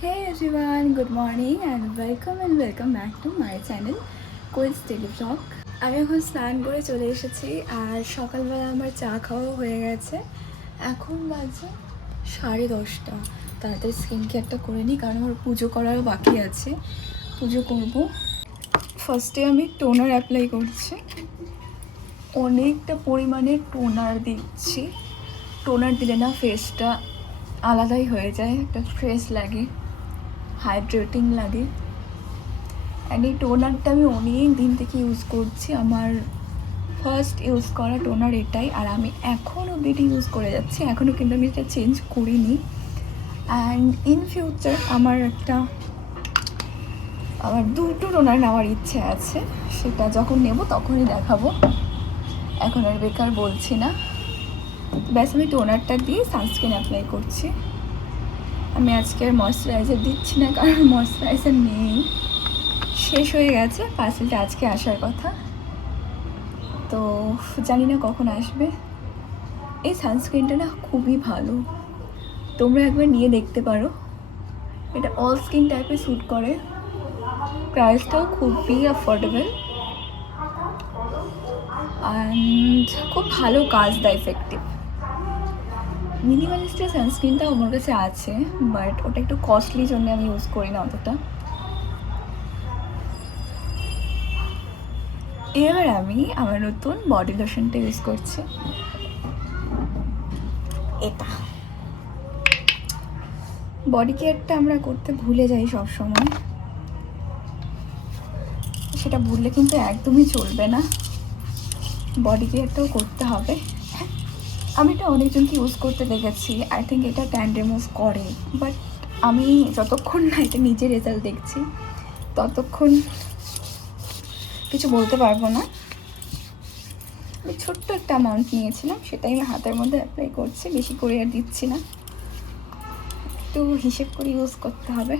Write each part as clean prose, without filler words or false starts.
Hey everyone, good morning and welcome back to my channel Quiz Daily Vlog. আমি এখন স্নান করে চলে এসেছি আর সকালবেলা আমার চা খাওয়া হয়ে গেছে। এখন বাজে 10:30। তাড়াতাড়ি স্কিন কেয়ারটা করে নিই কারণ আমার পুজো করারও বাকি আছে। পুজো করব। ফার্স্টে আমি টোনার অ্যাপ্লাই করছি, অনেকটা পরিমাণে টোনার দিচ্ছি। টোনার দিলে না ফেসটা আলাদাই হয়ে যায়, একটা ফ্রেশ লাগে, হাইড্রেটিং লাগে। অ্যান্ড এই টোনারটা আমি অনেক দিন থেকে ইউজ করছি, আমার ফার্স্ট ইউজ করা টোনার এটাই, আর আমি এখনও অবধি ইউজ করে যাচ্ছি, এখনও কিন্তু আমি এটা চেঞ্জ করিনি। অ্যান্ড ইন ফিউচার আমার দুটো টোনার নেওয়ার ইচ্ছে আছে, সেটা যখন নেব তখনই দেখাবো, এখন আর বেকার বলছি না। ব্যাস আমি টোনারটা দিয়ে সানস্ক্রিন অ্যাপ্লাই করছি। আমি আজকে আর ময়শ্চারাইজার দিচ্ছি না কারণ ময়শ্চারাইজার নেই, শেষ হয়ে গেছে। পার্সেলটা আজকে আসার কথা, তো জানি না কখন আসবে। এই সানস্ক্রিনটা না খুবই ভালো, তোমরা একবার নিয়ে দেখতে পারো। এটা অল স্কিন টাইপে স্যুট করে, প্রাইসটাও খুবই অ্যাফোর্ডেবল অ্যান্ড খুব ভালো কাজ দেয়, এফেক্টিভ। মিনিমালিস্টের সানস্ক্রিনটাও আমার কাছে আছে, বাট ওটা একটু কস্টলি জন্য আমি ইউজ করি না অতটা। এবার আমি আমার নতুন বডি লোশনটা ইউজ করছি, এটা। বডি কেয়ারটা আমরা করতে ভুলে যাই সব সময়, সেটা ভুললে কিন্তু একদমই চলবে না, বডি কেয়ারটাও করতে হবে। আমি এটা অনেকজনকে ইউজ করতে দেখেছি, আই থিঙ্ক এটা ট্যান রিমুভ করে, বাট আমি যতক্ষণ না এটা নিজে রেজাল্ট দেখছি ততক্ষণ কিছু বলতে পারবো না। আমি ছোট্ট একটা অ্যামাউন্ট নিয়েছিলাম, সেটাই আমি হাতের মধ্যে অ্যাপ্লাই করছি, বেশি করে আর দিচ্ছি না, একটু হিসেব করে ইউজ করতে হবে।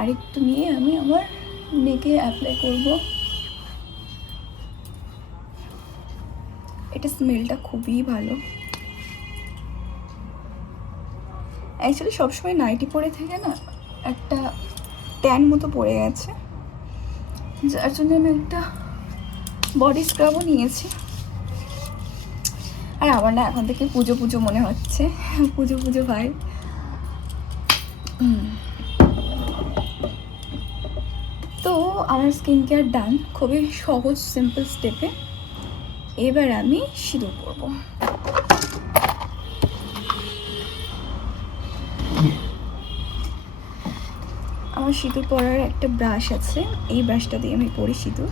আরেকটু নিয়ে আমি আমার নেকে অ্যাপ্লাই করব। এটা স্মেলটা খুবই ভালো। অ্যাকচুয়ালি সবসময় নাইটি পরে থেকে না একটা ট্যান মতো পড়ে গেছে, যার জন্য আমি একটা বডি স্ক্রাবও নিয়েছি। আর আমার না এখন থেকে পুজো পুজো মনে হচ্ছে, পুজো পুজো ভাই। তো আমার স্কিন কেয়ার ডান, খুবই সহজ সিম্পল স্টেপে। এবার আমি সিঁদুর পরবো। আমার সিঁদুর পরার একটা ব্রাশ আছে, এই ব্রাশটা দিয়ে আমি পরি সিঁদুর।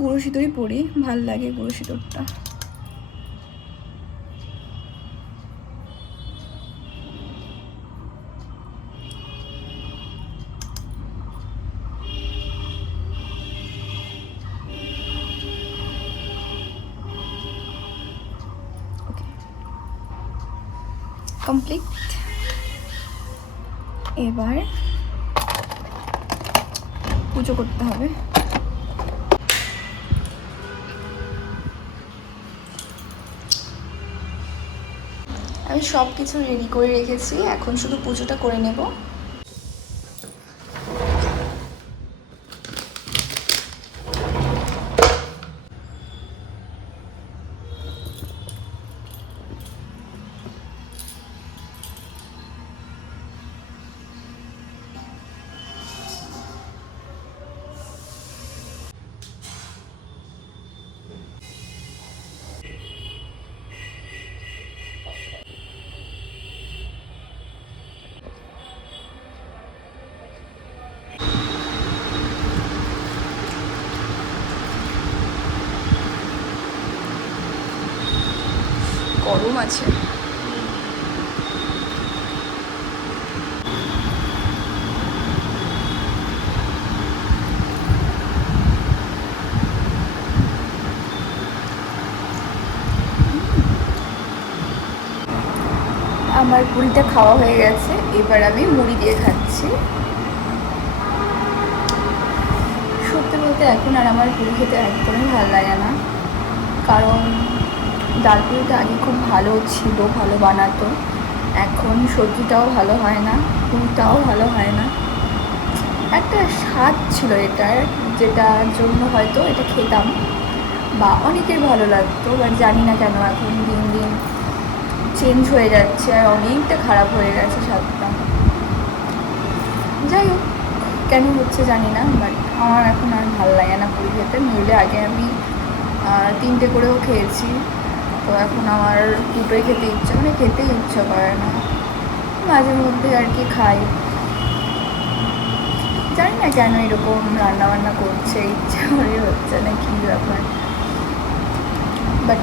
গুঁড়ো সিঁদুরই পরি, ভাল লাগে গুঁড়ো সিঁদুরটা। ওকে, কমপ্লিট। এবার পুজো করতে হবে। আমি সব কিছু রেডি করে রেখেছি, এখন শুধু পুজোটা করে নেব। গরম আছে। আমার পুরিটা খাওয়া হয়ে গেছে, এবার আমি মুড়ি দিয়ে খাচ্ছি। সত্যি বলতে এখন আর আমার পুরি খেতে একদমই ভালো লাগে না, কারণ ডাল পুরিটা আগে খুব ভালো ছিল, ভালো বানাতো। এখন সবজিটাও ভালো হয় না, পুরিটাও ভালো হয় না। একটা স্বাদ ছিল এটার, যেটার জন্য হয়তো এটা খেতাম বা অনেকের ভালো লাগতো, বাট জানি না কেন এখন দিন দিন চেঞ্জ হয়ে যাচ্ছে আর অনেকটা খারাপ হয়ে গেছে স্বাদটা। যাই হোক, কেন হচ্ছে জানি না, বাট আমার এখন আর ভালো লাগে না পুরি খেতে। নইলে আগে আমি 3টে করেও খেয়েছি, তো এখন আমার 2টোই খেতে ইচ্ছা, মানে খেতেই ইচ্ছা করে না। মাঝে মধ্যে আর কি খাই, জানি না কেন এরকম রান্নাবান্না করছে, ইচ্ছা করে হচ্ছে না কী ব্যাপার। বাট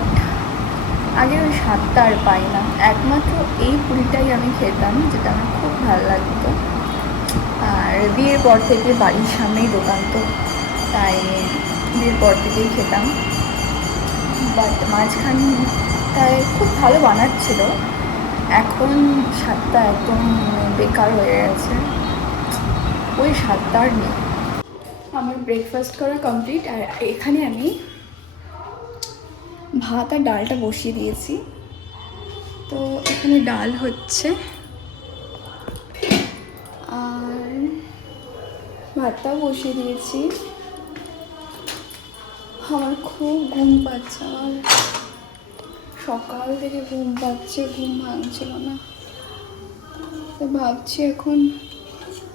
আগের ওই স্বাদটা আর পাই না। একমাত্র এই পুরিটাই আমি খেতাম, যেটা আমার খুব ভালো লাগতো। আর বিয়ের পর থেকে বাড়ির সামনেই দোকান, তো তাই বিয়ের পর থেকেই খেতাম। বাট মাঝখানটায় খুব ভালো বানাচ্ছিল, এখন স্বাদটা একদম বেকার হয়ে গেছে, ওই স্বাদটা আর নেই। আমার ব্রেকফাস্ট করা কমপ্লিট, আর এখানে আমি ভাত আর ডালটা বসিয়ে দিয়েছি। তো এখানে ডাল হচ্ছে আর ভাতটাও বসিয়ে দিয়েছি। আমার খুব ঘুম পাচ্ছে, আমার সকাল থেকে ঘুম পাচ্ছে, ঘুম ভাঙছিল না। তো ভাবছি এখন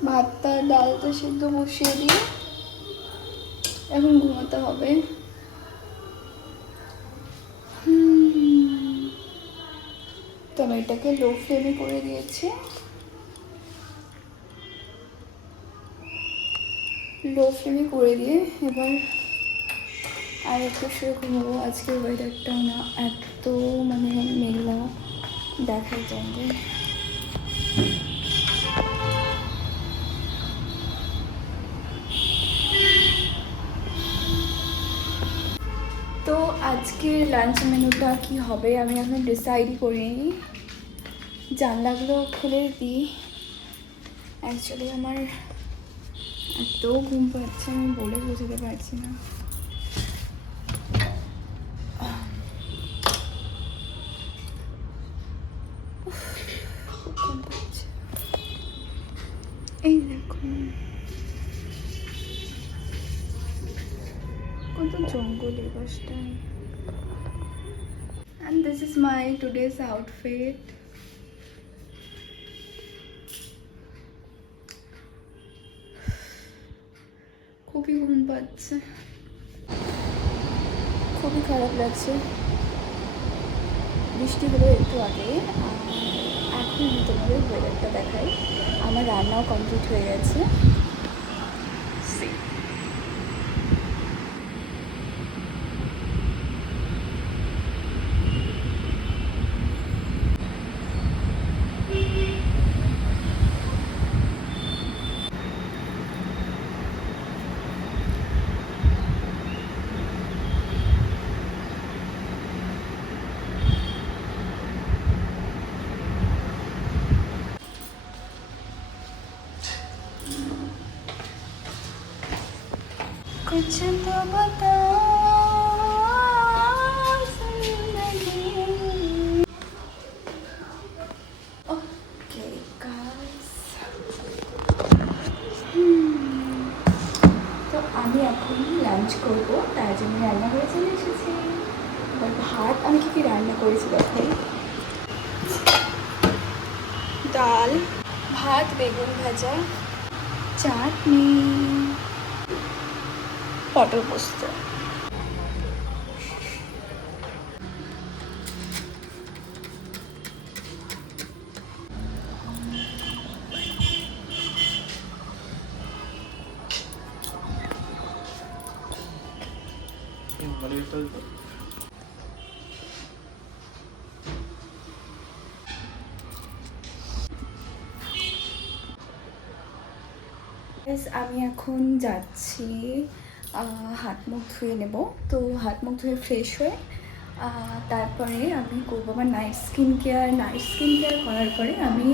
ভাতটা ডালটা সিদ্ধ বসিয়ে দিয়ে এখন ঘুমাতে হবে। তো আমি এটাকে লো ফ্লেমে করে দিয়েছি, লো ফ্লেমে করে দিয়ে এবার আর একটু শুয়ে ঘুমাবো। আজকের ওয়েদারটা না এত মানে মেঘলা দেখাই যায়। তো আজকের লাঞ্চ মেনুটা কি হবে আমি এখন ডিসাইডই করিনি। জানলাগুলো খুলে দিই, অ্যাকচুয়ালি আমার এত ঘুম পাচ্ছে আমি বলে বোঝাতে পারছি না। এই দেখুন কত জঙ্গল এই পাশটায়। And this is my today's outfit. খুবই ঘুম পাচ্ছে, খুবই খারাপ লাগছে। বৃষ্টি হলো একটু আগে, আর এখন তোমাদের ওয়েদারটা দেখাই। আমার রান্নাও কমপ্লিট হয়ে গেছে। कुछ तो बताओ जिंदगी। ओके गाइस, তো আমি এখন লাঞ্চ করবো, তার জন্য রান্না করে চলে এসেছি। এবার ভাত আমি কী কী রান্না করেছি দেখাই। ডাল, ভাত, বেগুন ভাজা, চাটনি, পটল পোস্ত। আমি এখন যাচ্ছি হাত মুখ ধুয়ে নেব। তো হাত মুখ ধুয়ে ফ্রেশ হয়ে তারপরে আমি করবো আমার নাইট স্কিন কেয়ার করার পরে আমি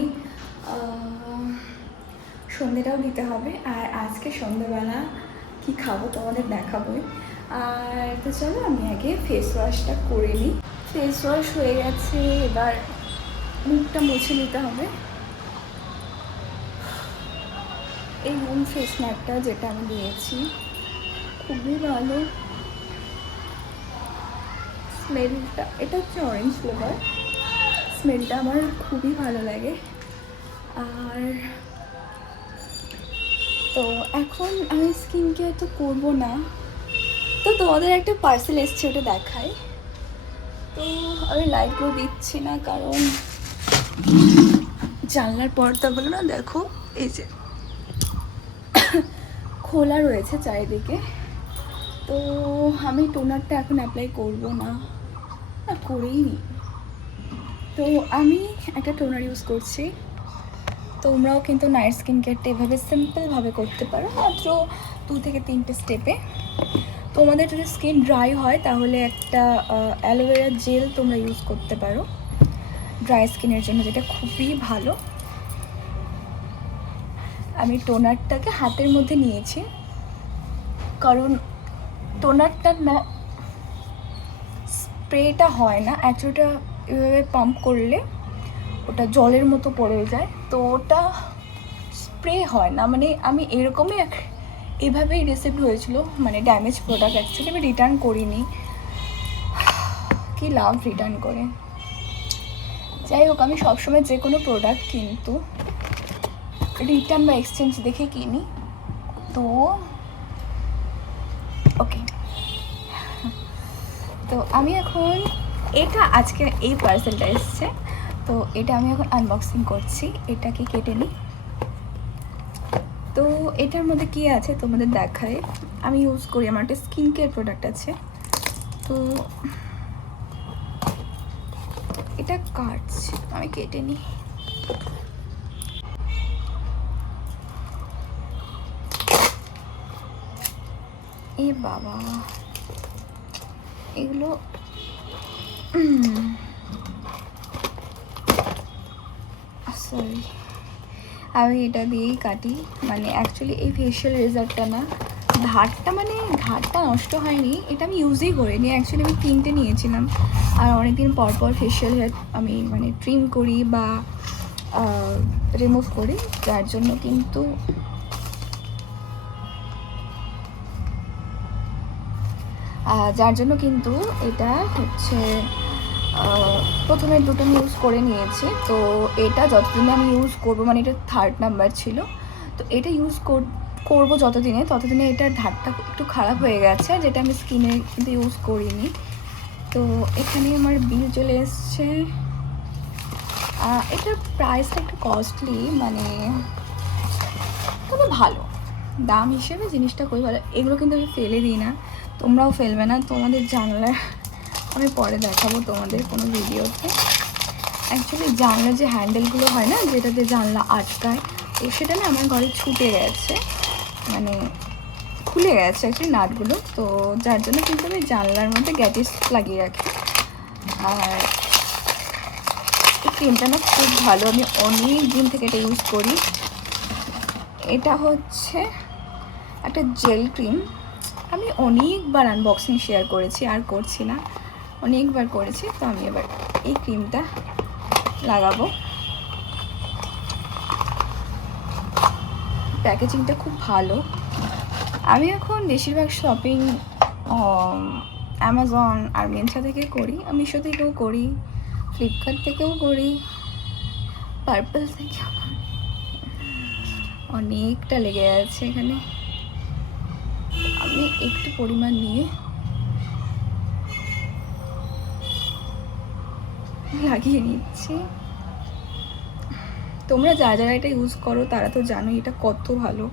সন্ধেটাও দিতে হবে। আর আজকে সন্ধেবেলা কি খাবো তোমাদের দেখাবোই। আর তো চলো আমি আগে ফেস ওয়াশটা করে নিই। ফেস ওয়াশ হয়ে গেছে, এবার মুখটা মুছে নিতে হবে। এই নুন ফেস ম্যাকটা যেটা আমি দিয়েছি খুবই ভালো স্মেলটা, এটা হচ্ছে অরেঞ্জ ফ্লেভার, স্মেলটা আমার খুবই ভালো লাগে। আর তো এখন আমি স্কিন কেয়ার তো করবো না, তো তোমাদের একটা পার্সেল এসছে ওটা দেখাই। তো আমি লাইটগুলো দিচ্ছি না কারণ জানলার পর্দাগুলো না দেখো এই যে খোলা রয়েছে চারিদিকে। তো আমি টোনারটা এখন অ্যাপ্লাই করবো না, করেই নি। তো আমি একটা টোনার ইউজ করছি, তোমরাও কিন্তু নাইট স্কিন কেয়ারটা এভাবে সিম্পলভাবে করতে পারো, মাত্র 2 থেকে 3টে স্টেপে। তোমাদের যদি স্কিন ড্রাই হয় তাহলে একটা অ্যালোভেরা জেল তোমরা ইউজ করতে পারো ড্রাই স্কিনের জন্য, যেটা খুবই ভালো। আমি টোনারটাকে হাতের মধ্যে নিয়েছি কারণ টোনারটা না স্প্রেটা হয় না, অ্যাকচুয়ালিটা এভাবে পাম্প করলে ওটা জলের মতো পড়ে যায়, তো ওটা স্প্রে হয় না। মানে আমি এরকমই এভাবেই রিসিভ হয়েছিল, মানে ড্যামেজ প্রোডাক্ট। অ্যাকচুয়ালি আমি রিটার্ন করিনি, কি লাভ রিটার্ন করে। যাই হোক, আমি সবসময় যে কোনো প্রোডাক্ট কিন্তু রিটার্ন বা এক্সচেঞ্জ দেখে কিনি। তো ওকে, তো আমি এখন এটা আজকে এই পার্সেলটা এসছে, তো এটা আমি এখন আনবক্সিং করছি। এটাকে কেটে নিই। তো এটার মধ্যে কী আছে তোমাদের দেখায়। আমি ইউজ করি, আমার একটা স্কিন কেয়ার প্রোডাক্ট আছে। তো এটা কাটছি, আমি কেটে নিই। এ বাবা, এগুলো সরি, আমি এটা দিয়েই কাটি। মানে অ্যাকচুয়ালি এই ফেশিয়াল রেজারটা না, ধারটা নষ্ট হয়নি, এটা আমি ইউজই করিনি। অ্যাকচুয়ালি আমি 3টে নিয়েছিলাম, আর অনেকদিন পর পর ফেশিয়াল হেয়ার আমি মানে ট্রিম করি বা রিমুভ করি, যার জন্য কিন্তু এটা হচ্ছে প্রথমে দুটো আমি ইউজ করে নিয়েছি। তো এটা যতদিনে আমি ইউজ করবো, মানে এটা 3rd নাম্বার ছিল, তো এটা ইউজ করবো ততদিনে এটার ধারটা একটু খারাপ হয়ে গেছে, যেটা আমি স্কিনে কিন্তু ইউজ করিনি। তো এখানে আমার বিল চলে এসছে। এটার প্রাইসটা একটু কস্টলি, মানে তবে ভালো দাম হিসেবে জিনিসটা খুবই ভালো। এগুলো কিন্তু আমি ফেলে দিই না, তোমরাও ফেলবে না। তোমাদের জানলা আমি পরে দেখাবো তোমাদের কোনো ভিডিওতে। অ্যাকচুয়ালি জানলার যে হ্যান্ডেলগুলো হয় না, যেটাতে জানলা আটকায়, তো সেটা না আমার ঘরে ছুটে গেছে, মানে খুলে গেছে অ্যাকচুয়ালি নাটগুলো। তো যার জন্য কিন্তু আমি জানলার মধ্যে গ্যাটিস লাগিয়ে রাখি। আর এই ক্রিমটা না খুব ভালো, আমি অনেক দিন থেকে এটা ইউজ করি। এটা হচ্ছে একটা জেল ক্রিম, আমি অনেকবার আনবক্সিং শেয়ার করেছি, আর করছি না, অনেকবার করেছি। তো আমি এবার এই ক্রিমটা লাগাবো। প্যাকেজিংটা খুব ভালো। আমি এখন বেশিরভাগ শপিং অ্যামাজন আর মিন্ত্রা থেকে করি, মিশো থেকেও করি, ফ্লিপকার্ট থেকেও করি, পার্পল থেকেও। অনেকটা লেগে আছে এখানে, আমি একটু পরিমাণ নিয়ে লাগিয়ে নিচ্ছি। তোমরা যারা এটা ইউজ করো তারা তো জানোই এটা কত ভালো,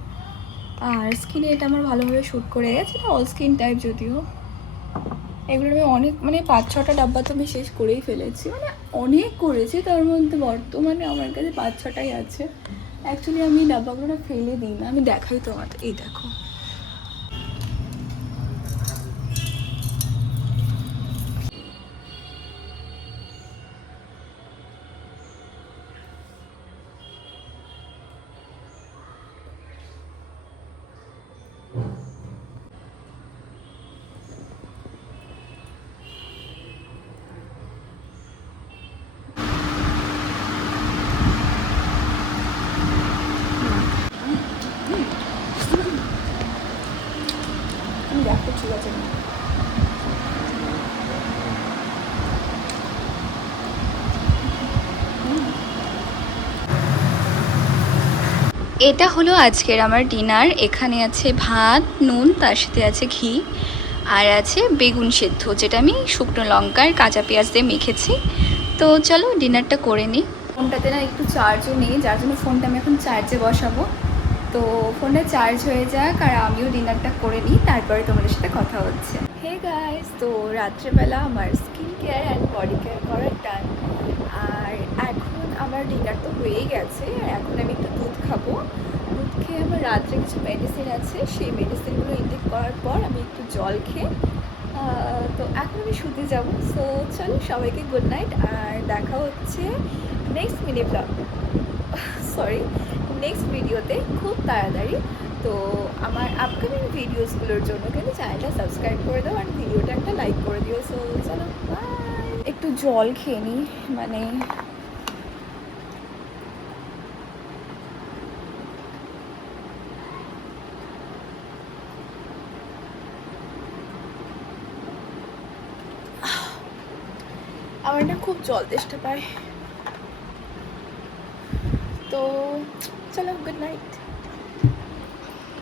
আর স্কিনে এটা আমার ভালোভাবে শ্যুট করে গেছে। এটা অল স্কিন টাইপ, যদিও এগুলো আমি অনেক, মানে 5-6টা ডাব্বা তো আমি শেষ করেই ফেলেছি, মানে অনেক করেছি। তার মধ্যে বর্তমানে আমার কাছে 5-6টাই আছে। অ্যাকচুয়ালি আমি ডাব্বাগুলো ফেলে দিই না, আমি দেখাই তোমাদের। এই দেখো, এটা হলো আজকের আমার ডিনার। এখানে আছে ভাত, নুন, তার সাথে আছে ঘি, আর আছে বেগুন সেদ্ধ, যেটা আমি শুকনো লঙ্কার কাঁচা পেঁয়াজ দিয়ে মেখেছি। তো চলো ডিনারটা করে নিই। ফোনটাতে না একটু চার্জও নেই, যার জন্য ফোনটা আমি এখন চার্জে বসাবো। তো ফোনটা চার্জ হয়ে যাক আর আমিও ডিনারটা করে নিই, তারপরে তোমাদের সাথে কথা হচ্ছে। হে গাইস, তো রাত্রেবেলা আমার skin care and body care করার টান। আর এখন আমার ডিনার তো হয়েই গেছে, আর এখন আমি একটু দুধ খাবো। দুধ খেয়ে আমার রাত্রে কিছু মেডিসিন আছে, সেই মেডিসিনগুলো ইনটেক করার পর আমি একটু জল খেয়ে তো এখন আমি শুতে যাবো। সো চলো সবাইকে গুড নাইট, আর দেখা হচ্ছে next mini blog, sorry next ভিডিওতে খুব তাড়াতাড়ি। তো আমার আপকামিং ভিডিওসগুলোর জন্য কিন্তু চ্যানেলটা সাবস্ক্রাইব করে দাও আর ভিডিওটা একটা লাইক করে দিও। সো চলো বাই। একটু জল খেয়ে নিই, মানে আমার না খুব জল তেষ্টা পায়। তো চলো গুড নাইট।